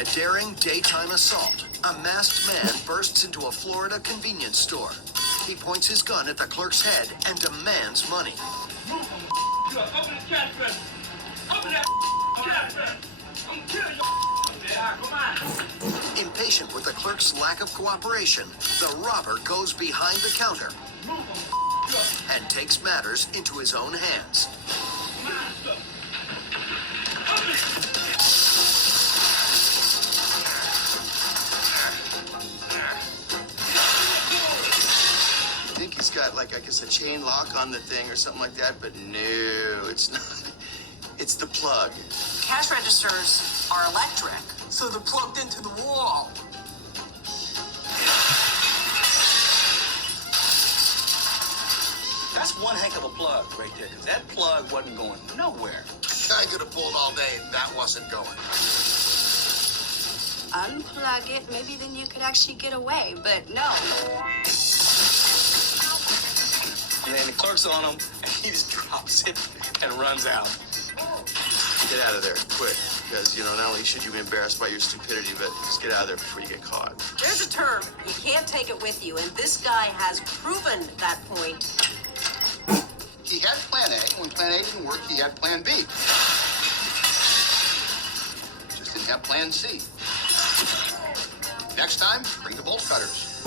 a daring daytime assault, a masked man bursts into a Florida convenience store. He points his gun at the clerk's head and demands money. Open the cash register. Open that cash register. I'm gonna kill you. Yeah, come on. Impatient with the clerk's lack of cooperation, the robber goes behind the counter and takes matters into his own hands. I think he's got, like, I guess, a chain lock on the thing or something like that, but no, it's not. It's the plug. Cash registers are electric, so they're plugged into the wall. That's one heck of a plug right there, because that plug wasn't going nowhere. I could have pulled all day and that wasn't going. Unplug it, maybe then you could actually get away, but no. And then the clerk's on him, and he just drops it and runs out. Get out of there, quick. Because, you know, not only should you be embarrassed by your stupidity, but just get out of there before you get caught. There's a term, you can't take it with you, and this guy has proven that point. He had plan A. When plan A didn't work, he had plan B. Just didn't have plan C. Next time, bring the bolt cutters.